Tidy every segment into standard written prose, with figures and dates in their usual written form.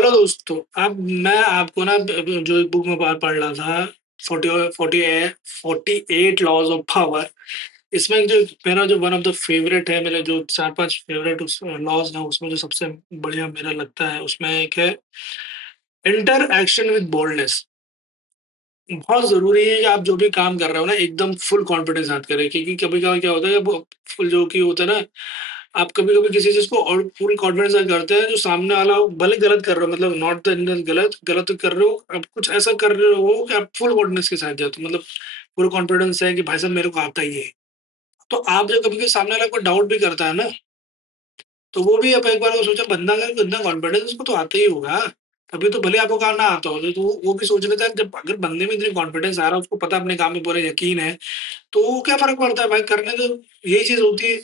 Hello दोस्तों, अब मैं आपको ना जो एक बुक में पढ़ रहा था 48 लॉज ऑफ पावर। इसमें जो मेरा जो वन ऑफ द फेवरेट है, मेरे जो 4-5 फेवरेट उस लॉज हैं, उसमें जो सबसे बढ़िया मेरा लगता है, उसमें एक है इंटर एक्शन विद बोल्डनेस। बहुत ज़रूरी है कि आप जो भी काम कर रहे हो ना, एकदम फुल कॉन्फिडेंस साथ करें, क्योंकि कभी-कभार क्या होता है, वो फुल जो कि होता है ना, आप कभी-कभी किसी चीज़ को और फुल कॉन्फिडेंस से करते हैं, जो सामने वाला हो भले गलत कर रहे हो, मतलब नॉट द इन गलत गलत कर रहे हो, आप कुछ ऐसा कर रहे हो कि आप फुल कॉन्फिडेंस के साथ जाते हो, मतलब पूरा कॉन्फिडेंस है कि भाई साहब मेरे को आता ही है। तो आप जब कभी-कभी सामने वाला कोई डाउट भी करता है ना, तो वो भी अब एक बार वो सोचा बंदा अगर इतना कॉन्फिडेंस उसको तो आता ही होगा, तभी तो भले आपको काम ना आता हो, तो वो भी सोच लेता है जब अगर बंदे में इतनी कॉन्फिडेंस आ रहा है, उसको पता है अपने काम में पूरा यकीन है, तो क्या फ़र्क पड़ता है भाई करने दो, यही चीज़ होती है।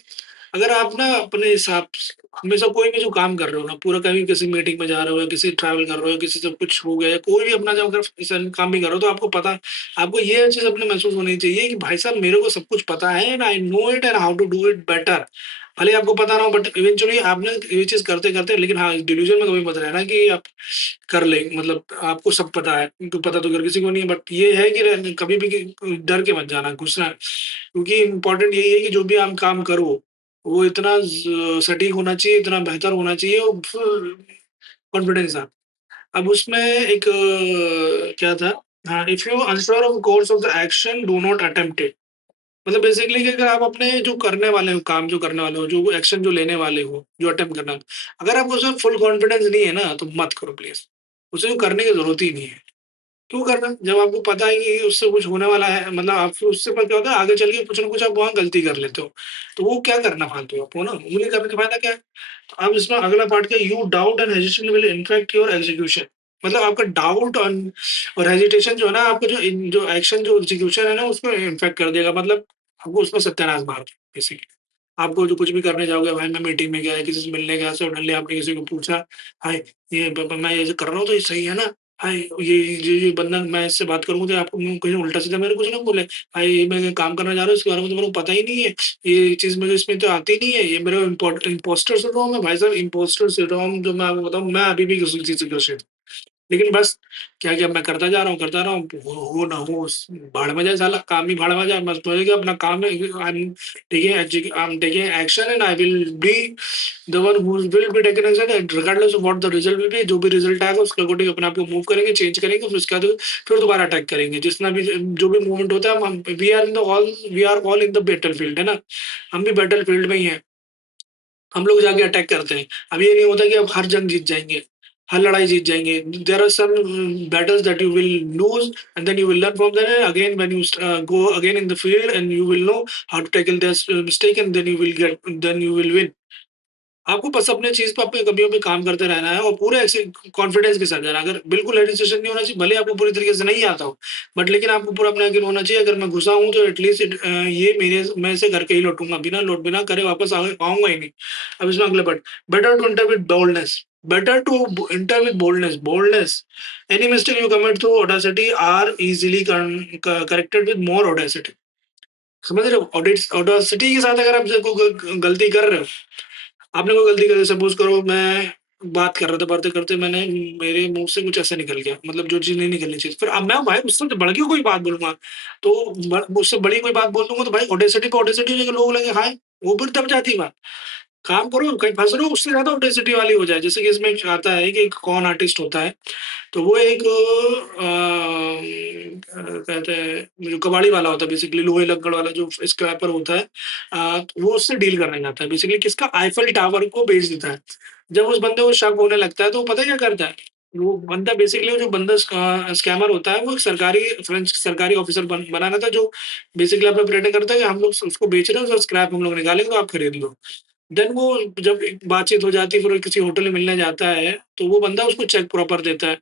अगर आप ना अपने हिसाब से हमेशा कोई भी जो काम कर रहे हो ना, पूरा कहीं किसी मीटिंग में जा रहे हो या किसी ट्रैवल कर रहे हो, किसी से कुछ हो गया या कोई भी अपना जब अगर काम भी कर रहे हो, तो आपको पता आपको ये चीज़ अपने महसूस होनी चाहिए कि भाई साहब मेरे को सब कुछ पता है and I know it and how to do it better. भले ही आपको पता ना हो बट इवेंचुअली आपने ये चीज़ करते-करते, लेकिन हाँ, डिल्यूज़न में कभी मत रहना कि आप कर लें, मतलब आपको सब पता है, तो पता तो हर किसी को नहीं है, बट ये है कि कभी भी डर के मत जाना, घुसना, क्योंकि इम्पोर्टेंट यही है कि जो भी आप काम करो, वो इतना सटीक होना चाहिए, इतना बेहतर होना चाहिए और फुल कॉन्फिडेंस के साथ। अब उसमें एक क्या था, हाँ, if you unsure of course of the action do not attempt it. मतलब बेसिकली कि अगर आप अपने जो करने वाले हो, काम जो करने वाले हो, जो एक्शन जो लेने वाले हो, जो अटेम्प्ट करना, अगर आपको उसमें फुल कॉन्फिडेंस नहीं है ना, तो मत करो प्लीज़। उसे तो करने की ज़रूरत ही नहीं है। क्यों करना? जब आपको पता है कि उससे कुछ होने वाला है, मतलब आप फिर उससे पर क्या होता है, आगे चल के कुछ ना कुछ आप वहाँ गलती कर लेते हो। तो वो क्या करना फालतू आपको ना, उंगली करने का फ़ायदा क्या है? तो अब इसमें अगला पार्ट क्या है, you doubt and hesitation will infect your execution. मतलब आपका डाउट और हेजिटेशन जो है ना, आपको जो एक्शन जो एग्जीक्यूशन है ना, उसको इन्फेक्ट कर देगा, मतलब आपको उसमें सत्यानाश मार देगा बेसिकली। आपको जो कुछ भी करने जाओगे, भाई मैं मीटिंग में गया, किसी से मिलने गया, सडनली आपने किसी को पूछा, "हाय, ये ब ब मैं ये जो कर रहा हूँ तो ये सही है ना? हाय, ये बंदा मैं इससे बात करूँगा तो आपको मुँह कहीं उल्टा-सीधा मेरे को कुछ ना बोले। हाय, ये मैं काम करने जा रहा हूँ इसके बारे में तो मेरे को पता ही नहीं है। ये चीज़ मुझे इसमें तो आती नहीं है। ये मेरा इम्पोस्टर सिंड्रोम है भाई साहब, इम्पोस्टर सिंड्रोम जो मैं आपको बताऊँ, मैं अभी भी उसी चीज़ से ग्रसित हूँ। लेकिन बस क्या किया, मैं करता रहा हूँ, हो ना हो भाड़ में जाए साला, काम ही भाड़ में जाए, बस मुझे क्या अपना काम है, I am taking action and I will be the one who will be taken action regardless of what the result will be. जो भी रिजल्ट आएगा उसके अकॉर्डिंग अपने आप को मूव करेंगे, चेंज करेंगे, फिर उसके बाद फिर दोबारा अटैक करेंगे। जितना भी जो भी मूवमेंट होता है, हम we are all in the battlefield, है ना? हम भी बैटलफील्ड में ही हैं। हम लोग जाके अटैक करते हैं। अब ये नहीं होता कि आप हर जंग जीत जाएँगे, हर लड़ाई जीत जाएँगे। There are some battles that you will lose and then you will learn from them again when you go again in the field and you will know how to tackle this mistake and then you will win। आपको बस अपने चीज़ पे अपनी कमियों पे काम करते रहना है और पूरे ऐसे कॉन्फिडेंस के साथ जाना है। अगर बिल्कुल हेजिटेशन नहीं होना चाहिए, भले आपको पूरी तरीके से नहीं आता हो, बट लेकिन आपको पूरा अपना यकीन होना चाहिए, अगर मैं घुसा हूँ तो एटलीस्ट ये मेरे मैं इसे करके ही लौटूँगा, बिना करे वापस आऊँगा ही नहीं। अब इसमें अगला part, better to enter with boldness, better to enter with boldness, any mistake you commit through audacity are easily corrected with more audacity. समझ रहे हो? ऑडेसिटी के साथ अगर आप कोई गलती कर रहे हो, आपने कोई गलती करी, सपोज़ करो मैं बात कर रहा था, बातें करते मैंने मेरे मुँह से कुछ ऐसा निकल गया, मतलब जो चीज़ नहीं निकलनी चाहिए। फिर अब मैं भाई उससे बढ़ के कोई बात बोलूँगा, तो मुझसे बड़ी कोई बात बोल दूँगा तो भाई ऑडेसिटी पे ऑडेसिटी हो जाएगी, लोग बोलेंगे हाय! वो फिर दब जाती है बात। काम करो, कहीं फँस रहे हो, उससे ज़्यादा ऑडेसिटी वाली हो जाए। जैसे कि इसमें एक आता है कि एक कॉन आर्टिस्ट होता है, तो वो एक कहते हैं जो कबाड़ी वाला होता है, बेसिकली लोहे लक्कड़ वाला जो स्क्रैपर होता है, वो उससे डील करने जाता है। बेसिकली किसका, आईफल टावर को बेच देता है। जब उस बंदे को शक होने लगता है तो वो पता है क्या करता है? वो बंदा बेसिकली जो बंदा स्कैमर होता है, वो एक फ्रेंच सरकारी ऑफिसर बना रहता है, जो बेसिकली अपना प्रेटेंड करता है कि हम लोग उसको बेच रहे हैं, उसका स्क्रैप हम लोग निकालेंगे तो आप खरीद लो। देन वो जब एक बातचीत हो जाती है, फिर वो किसी होटल में मिलने जाता है, तो वो बंदा उसको चेक प्रॉपर देता है।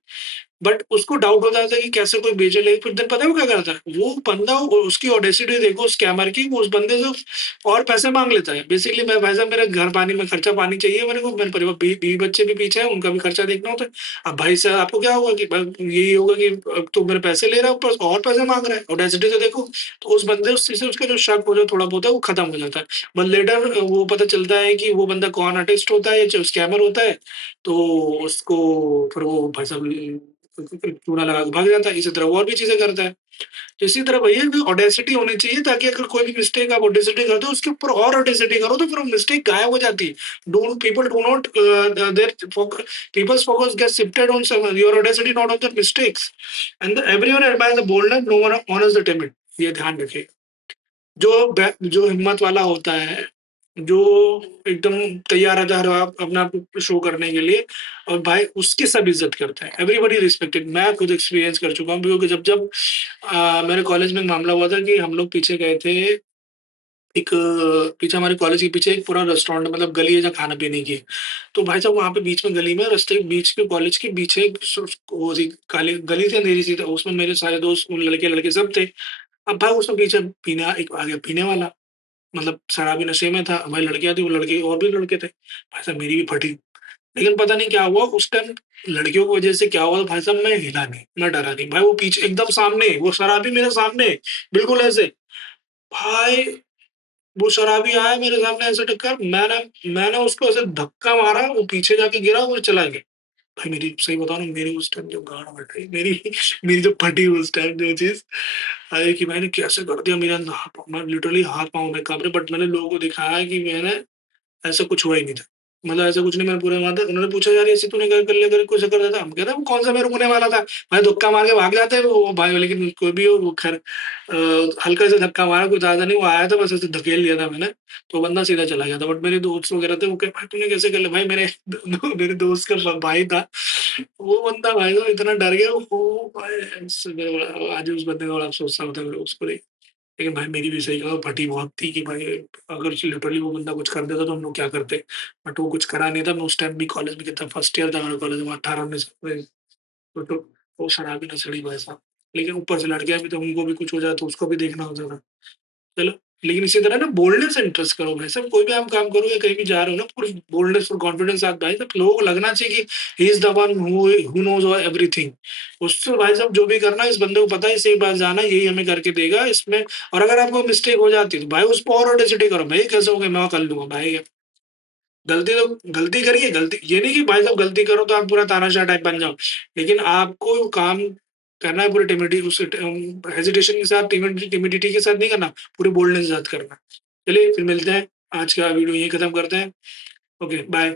बट उसको डाउट हो जाता है कि कैसे कोई बेचे, लेकिन फिर दिन पता है वो क्या करता है? वो बंदा उसकी ऑडेसिटी देखो स्कैमर की, वो उस बंदे से और पैसे माँग लेता है। बेसिकली मैं भाई साहब मेरे घर पानी में खर्चा पानी चाहिए मेरे को, मेरे परिवार बीवी बच्चे भी पीछे हैं, उनका भी खर्चा देखना होता है। अब भाई साहब आपको क्या होगा कि यही होगा कि अब तो मेरे पैसे ले रहा है ऊपर और पैसे माँग रहा है, ऑडेसिटी तो देखो। तो उस बंदे उस चीज़ से उसका जो शक हो जो थोड़ा बहुत है वो खत्म हो जाता है। बट लेटर वो पता चलता है कि वो बंदा कॉन आर्टिस्ट होता है, जो स्कैमर होता है, तो उसको फिर वो भाई साहब चूना लगा के भाग जाता है। इसी तरह वो और भी चीज़ें करता है। तो इसी तरह भैया भी ऑडेसिटी होनी चाहिए, ताकि अगर कोई भी मिस्टेक आप ऑडेसिटी करते हो उसके ऊपर और ऑडेसिटी करो तो फिर वो मिस्टेक गायब हो जाती है। Don't people do not their people's focus gets shifted on some your audacity not on the mistakes and everyone admires the boldness, no one honours the timid. ये ध्यान रखिए। जो हिम्मत वाला होता है, जो एकदम तैयार रहता है हर आप अपने आप को शो करने के लिए, और भाई उसकी सब इज़्ज़त करते हैं। Everybody respected. मैं खुद एक्सपीरियंस कर चुका हूँ, क्योंकि जब मेरे कॉलेज में एक मामला हुआ था कि हम लोग पीछे गए थे, एक पीछे हमारे कॉलेज के पीछे एक पूरा रेस्टोरेंट मतलब गली है जहाँ खाने-पीने की। तो भाई साहब वहाँ पे बीच में गली में रास्ते के बीच के कॉलेज के पीछे एक वो सी काली गली थी, अंधेरी सी, तो उसमें मेरे सारे दोस्त लड़के-लड़के सब थे। अब भाई उसमें पीछे पीने एक आ गया पीने वाला, मतलब शराबी नशे में था। हमारी लड़कियाँ थी, वो लड़के और भी लड़के थे। भाई साहब मेरी भी फटी। लेकिन पता नहीं क्या हुआ उस टाइम, लड़कियों की वज़ह से क्या हुआ भाई साहब, मैं हिला नहीं, मैं डरा नहीं। भाई वो पीछे एकदम सामने, वो शराबी मेरे सामने, बिल्कुल ऐसे। भाई वो शराबी आया मेरे सामने ऐसे टक्कर, मैंने उसको ऐसे धक्का मारा, वो पीछे जाके गिरा और चला गया। भाई मेरी सही बताऊँ ना, मेरी उस टाइम जो गाँड फट गई, मेरी मेरी जो फटी उस टाइम जो चीज़, अरे कि मैंने कैसे कर दिया, मेरे अंदर मैं लिटरली हाथ-पाँव में काँप रहे, बट मैंने लोगों को दिखाया कि मैंने ऐसा कुछ हुआ ही नहीं था। मतलब ऐसा कुछ नहीं, मैंने पूरे वहाँ तक उन्होंने पूछा, "यार ऐसे तूने क्या कर लिया? तेरे को ऐसा कर दिया था?" हम कह रहे हैं, "वो कौन-सा मेरे मुँह वाला था? मैं धक्का मार के भाग जाते वो भाई।" लेकिन कोई भी हो वो खैर हल्का सा धक्का मारा, कुछ ज़्यादा नहीं, वो आया था बस ऐसे धकेल लिया था मैंने, तो बंदा सीधा चला गया था। बट मेरे दोस्त वगैरह थे, वो कहे, "भाई तूने कैसे कर लिया?" भाई मेरे मेरे दोस्त का भाई था, वो बंदा भाई साहब इतना डर गया, वो भाई आज भी उस बंदे का बड़ा अफ़सोस होता है मेरे को उसको देख। लेकिन भाई मेरी भी सही कहा फटी बहुत थी कि भाई अगर लिटरली वो बंदा कुछ कर देता तो हम लोग क्या करते? बट वो कुछ करा नहीं था। मैं उस टाइम भी कॉलेज में कितना फर्स्ट ईयर था मेरा कॉलेज में 18-19 में, तो वो शराबी नशेड़ी भाई साहब। लेकिन ऊपर से लड़कियाँ भी तो उनको भी कुछ हो जाए तो उसको भी देखना होता था। चलो, लेकिन इसी तरह ना बोल्डनेस से इंटरेस्ट करो भाई साहब, कोई भी आप काम करो या कहीं भी जा रहे हो ना, पूरी बोल्डनेस और कॉन्फिडेंस साथ भाई साहब, लोगों को लगना चाहिए कि he is the one who knows everything. उससे भाई साहब जो भी करना है इस बंदे को पता है, इसी के पास जाना है, यही हमें करके देगा इसमें। और अगर आपको मिस्टेक हो जाती है तो भाई उस पे और ऑडेसिटी करो, भाई कैसे हो गया मैं कर लूँगा भाई। गलती करिए, गलती ये नहीं कि भाई साहब गलती करो तो आप पूरा तानाशाह टाइप बन जाओ। लेकिन आपको काम करना है पूरी टिमिडी उस हेजिटेशन के साथ, टिमिडिटी के साथ नहीं करना, पूरे बोल्डनेस के साथ करना है। चलिए फिर मिलते हैं, आज का वीडियो यहीं खत्म करते हैं। Okay, bye.